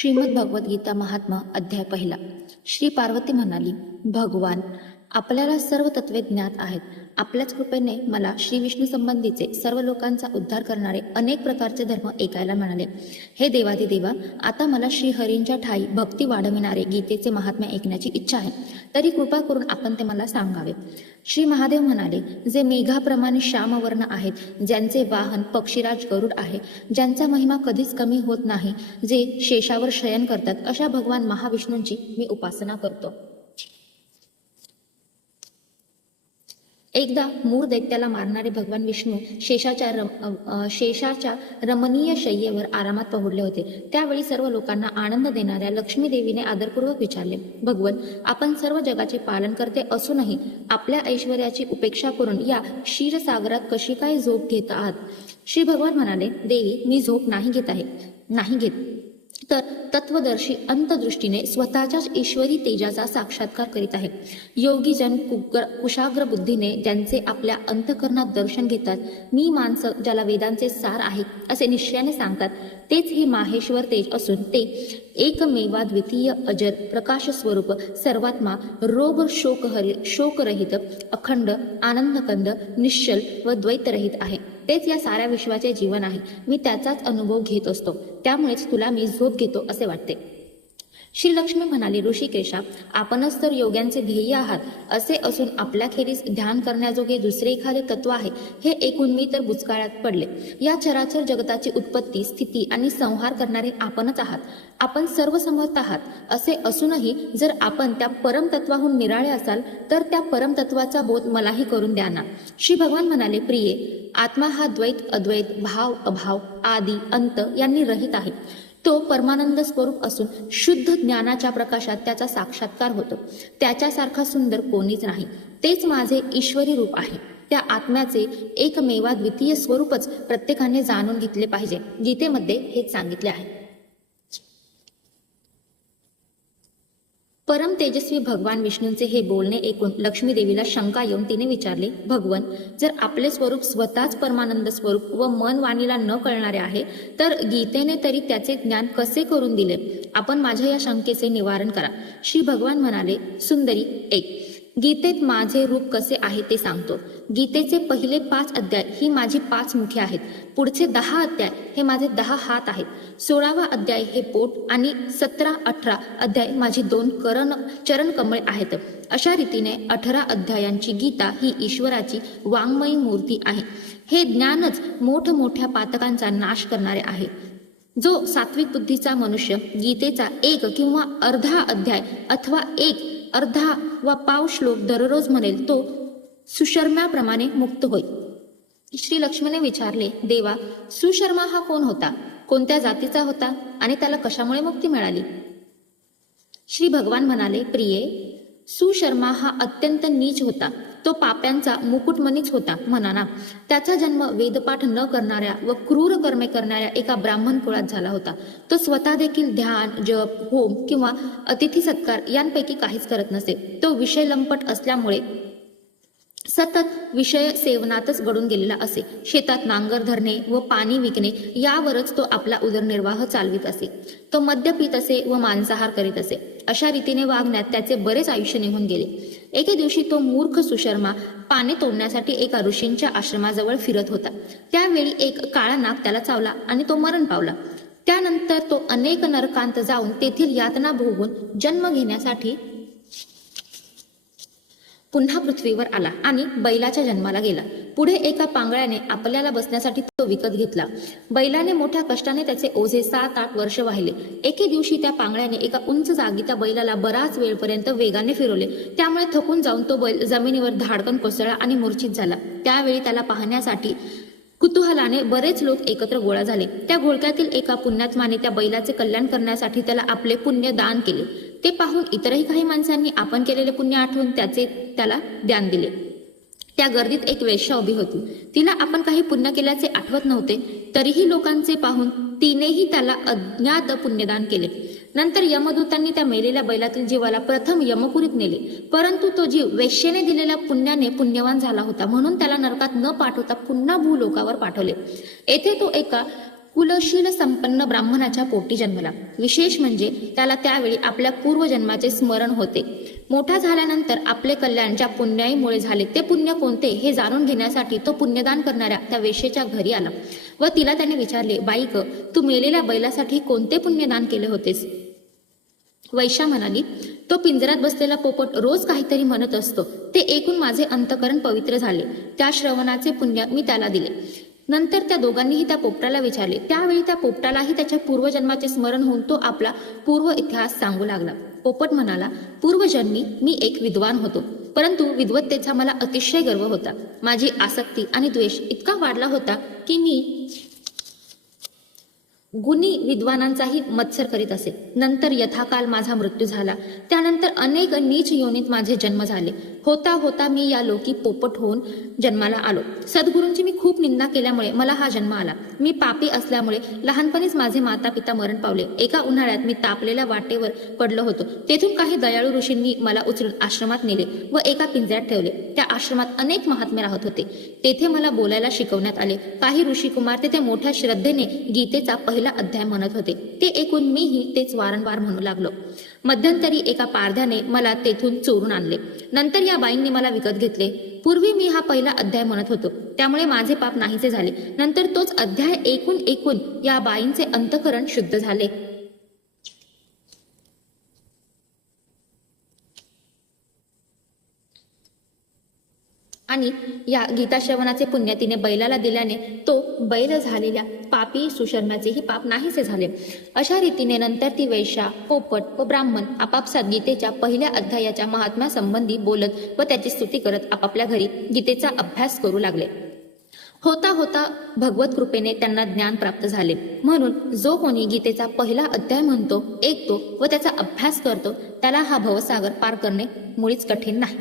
श्रीमद भगवद्गीता महात्मा अध्याय पहिला. श्री पार्वती म्हणाली, भगवान, आपल्याला सर्व तत्वे ज्ञात आहेत. आपल्याच कृपेने मला श्री विष्णू संबंधीचे सर्व लोकांचा उद्धार करणारे अनेक प्रकारचे धर्म ऐकायला मिळाले. हे देवादिदेवा, आता मला श्री हरींच्या ठाई भक्ती वाढविणारे गीतेचे महात्म्य ऐकण्याची इच्छा आहे. तरी कृपा करून आपण ते मला सांगावे. श्री महादेव म्हणाले, जे मेघाप्रमाणे श्यामवर्ण आहेत, ज्यांचे वाहन पक्षीराज गरुड आहे, ज्यांचा महिमा कधीच कमी होत नाही, जे शेषावर शयन करतात, अशा भगवान महाविष्णूंची मी उपासना करतो. एकदा मूर दैत्याला मारणारे भगवान विष्णू शेषाच्या रमणीय शय्येवर आरामात पहुडले होते. त्यावेळी सर्व लोकांना आनंद देणाऱ्या लक्ष्मी देवीने आदरपूर्वक विचारले, भगवन, आपण सर्व जगाचे पालन करते असूनही आपल्या ऐश्वर्याची उपेक्षा करून या क्षीरसागरात कशी काय झोप घेत आहात? श्री भगवान म्हणाले, देवी, मी झोप नाही घेत तर तत्वदर्शी अंतदृष्टीने स्वतःच्याच ईश्वरी तेजाचा साक्षात्कार करीत आहे. योगीजन कुशाग्र बुद्धीने ज्यांचे आपल्या अंतःकरणात दर्शन घेतात, मी माणसं ज्याला वेदांचे सार आहे असे निश्चयाने सांगतात, तेच हे माहेश्वर तेज असून ते एकमेवा द्वितीय अजर प्रकाश स्वरूप सर्वात्मा रोग शोकरहित अखंड आनंदकंद निश्चल व द्वैतरहित आहे. तेच या साऱ्या विश्वाचे जीवन आहे. मी त्याचाच अनुभव घेत असतो, त्यामुळेच तुला मी झोप घेतो असे वाटते. श्री लक्ष्मी म्हणाली, ऋषिकेशा, आपणच तर योग्यांचे ध्येय आहात. असे असून आपल्याखेरीज ध्यान करण्याजोगे दुसरे एखादे तत्व आहे हे ऐकून मी तर बुचकाळ्यात पडले. या चराचर जगताची उत्पत्ती, स्थिती आणि संहार करणारे आपणच आहात. आपण सर्व समर्थ आहात. असे असूनही जर आपण त्या परमतत्वाहून निराळे असाल तर त्या परमतत्वाचा बोध मलाही करून द्या ना. श्री भगवान म्हणाले, प्रिये, आत्मा हा द्वैत अद्वैत भाव अभाव आदी अंत यांनी रहित आहे. तो परमानंद स्वरूप असून शुद्ध ज्ञानाच्या प्रकाशात त्याचा साक्षात्कार होतो. त्याच्यासारखा सुंदर कोणीच नाही. तेच माझे ईश्वरी रूप आहे. त्या आत्म्याचे एकमेवा द्वितीय स्वरूपच प्रत्येकाने जाणून घेतले पाहिजे. गीतेमध्ये हेच सांगितले आहे. परम तेजस्वी भगवान विष्णूंचे हे बोलणे ऐकून लक्ष्मी देवीला शंका येऊन तिने विचारले, भगवन, जर आपले स्वरूप स्वतःच परमानंद स्वरूप व मन वाणीला न कळणारे आहे तर गीतेने तरी त्याचे ज्ञान कसे करून दिले? आपण माझ्या या शंकेचे निवारण करा. श्री भगवान म्हणाले, सुंदरी, ऐक, गीतेत माझे रूप कसे आहे ते सांगतो. गीतेचे पहिले 5 अध्याय ही माझी 5 मुखे आहेत. पुढचे 10 अध्याय हे माझे 10 हात आहेत. 16वा अध्याय हे पोट आणि 17-18 अध्याय माझी 2 चरण कमळे आहेत. अशा रीतीने 18 अध्यायांची गीता ही ईश्वराची वाङ्मयी मूर्ती आहे. हे ज्ञानच मोठमोठ्या पातकांचा नाश करणारे आहे. जो सात्विक बुद्धीचा मनुष्य गीतेचा 1 किंवा अर्धा अध्याय अथवा 1 अर्धा वा पाव श्लोक दररोज म्हणेल तो सुशर्म्याप्रमाणे मुक्त होईल. श्री लक्ष्मीने विचारले, देवा, सुशर्मा हा कोण होता? कोणत्या जातीचा होता आणि त्याला कशामुळे मुक्ती मिळाली? श्री भगवान म्हणाले, प्रिये, सुशर्मा हा अत्यंत नीच होता. तो पाप्यांचा मुकुटमणीच होता म्हणा ना. त्याचा जन्म वेदपाठ न करणाऱ्या व क्रूर कर्मे करणाऱ्या एका ब्राह्मण कुळात झाला होता. तो स्वतः देखील ध्यान, जप, होम किंवा अतिथी सत्कार यांपैकी काहीच करत नसे. तो विषय लंपट असल्यामुळे सतत विषय सेवनातच गडून गेलेला असे. शेतात नांगर धरणे व पाणी विकणे यावरच तो आपला उदरनिर्वाह चालवित असे. तो मद्य पित असे व मांसाहार करीत असे. अशा रीतीने वागण्यात त्याचे बरेच आयुष्य निघून गेले. एके दिवशी तो मूर्ख सुशर्मा पाने तोडण्यासाठी एका ऋषींच्या आश्रमाजवळ फिरत होता. त्यावेळी एक काळा नाग त्याला चावला आणि तो मरण पावला. त्यानंतर तो अनेक नरकांत जाऊन तेथील यातना भोगून जन्म घेण्यासाठी पुन्हा पृथ्वीवर आला आणि बैलाच्या जन्माला गेला. पुढे एका पांगळ्याने आपल्याला बसण्यासाठी तो विकत घेतला. बैलाने मोठ्या कष्टाने त्याचे ओझे 7-8 वर्ष वाहिले. एके दिवशी त्या पांगळ्याने एका उंच जागी त्या बैलाला बराच वेळपर्यंत वेगाने फिरवले. त्यामुळे थकून जाऊन तो बैल जमिनीवर धाडकन कोसळला आणि मूर्छित झाला. त्यावेळी त्याला पाहण्यासाठी कुतूहलाने बरेच लोक एकत्र गोळा झाले. त्या घोळक्यातील एका पुण्यात्माने त्या बैलाचे कल्याण करण्यासाठी त्याला आपले पुण्य दान केले. ते पाहून इतरही काही माणसांनी आपण केलेले पुण्य आठवून त्याला दान दिले. त्या गर्दीत एक वेश्या उभी होती. तिला आपण काही पुण्य केल्याचे आठवत नव्हते. तरीही लोकांचे पाहून तिनेही त्याला अज्ञात पुण्यदान केले. नंतर यमदूतांनी त्या मेलेल्या बैलातील जीवाला प्रथम यमपुरीत नेले. परंतु तो जीव वेश्येने दिलेल्या पुण्याने पुण्यवान झाला होता, म्हणून त्याला नरकात न पाठवता पुन्हा भूलोकावर पाठवले. येथे तो एका कुलशील संपन्न ब्राह्मणाच्या पोटी जन्मला. विशेष म्हणजे त्याला त्यावेळी आपल्या पूर्वजन्माचे स्मरण होते. मोठा झाल्यानंतर आपले कल्याण ज्या पुण्याईमुळे झाले ते पुण्य कोणते हे जाणून घेण्यासाठी तो पुण्यदान करणाऱ्या त्या वेश्येच्या घरी आला व तिला त्याने विचारले, बाईक, तू मेलेल्या बैलासाठी कोणते पुण्यदान केले होतेस? वैश्या म्हणाली, तो पिंजऱ्यात बसलेला पोपट रोज काहीतरी म्हणत असतो, ते ऐकून माझे अंतकरण पवित्र झाले. त्या श्रवणाचे पुण्य मी त्याला दिले. नंतर त्या दोघांनीही त्या पोपटाला विचारले. त्यावेळी त्या पोपटालाही त्याच्या पूर्वजन्माचे स्मरण होऊन तो आपला पूर्व इतिहास सांगू लागला. पोपट म्हणाला, पूर्वजन्मी मी एक विद्वान होतो, परंतु विद्वत्तेचा मला अतिशय गर्व होता. माझी आसक्ती आणि द्वेष इतका वाढला होता की मी गुणी विद्वानांचाही मत्सर करीत असे. नंतर यथाकाल माझा मृत्यू झाला. त्यानंतर अनेक नीच योनीत माझे जन्म झाले. होता होता मी या लोकी पोपट होऊन जन्माला आलो. सद्गुरूंची मी खूप निंदा केल्यामुळे मला हा जन्म आला. मी पापी असल्यामुळे लहानपणीच माझे माता पिता मरण पावले. एका उन्हाळ्यात मी तापलेल्या वाटेवर पडलो होतो. तेथून काही दयाळू ऋषींनी मला उचलून आश्रमात नेले व एका पिंजऱ्यात ठेवले. त्या आश्रमात अनेक महात्मे राहत होते. तेथे मला बोलायला शिकवण्यात आले. काही ऋषिकुमार तेथे मोठ्या श्रद्धेने गीतेचा पहिला अध्याय म्हणत होते. ते ऐकून मीही तेच वारंवार म्हणू लागलो. मध्यंतरी एका पारध्याने मला तेथून चोरून आणले. नंतर या बाईंनी मला विकत घेतले. पूर्वी मी हा पहिला अध्याय म्हणत होतो, त्यामुळे माझे पाप नाहीसे झाले. नंतर तोच अध्याय ऐकून या बाईंचे अंतःकरण शुद्ध झाले. आणि या गीता श्रवणाचे पुण्य तिने बैलाला दिल्याने तो बैल झालेल्या पापी सुशर्म्याचेही पाप नाहीसे झाले. अशा रीतीने नंतर ती वैश्या, पोपट व ब्राह्मण आपापसात गीतेच्या पहिल्या अध्यायाच्या महात्म्यासंबंधी बोलत व त्याची स्तुती करत आपापल्या घरी गीतेचा अभ्यास करू लागले. होता होता भगवत कृपेने त्यांना ज्ञान प्राप्त झाले. म्हणून जो कोणी गीतेचा पहिला अध्याय म्हणतो, ऐकतो व त्याचा अभ्यास करतो, त्याला हा भवसागर पार करणे मुळीच कठीण नाही.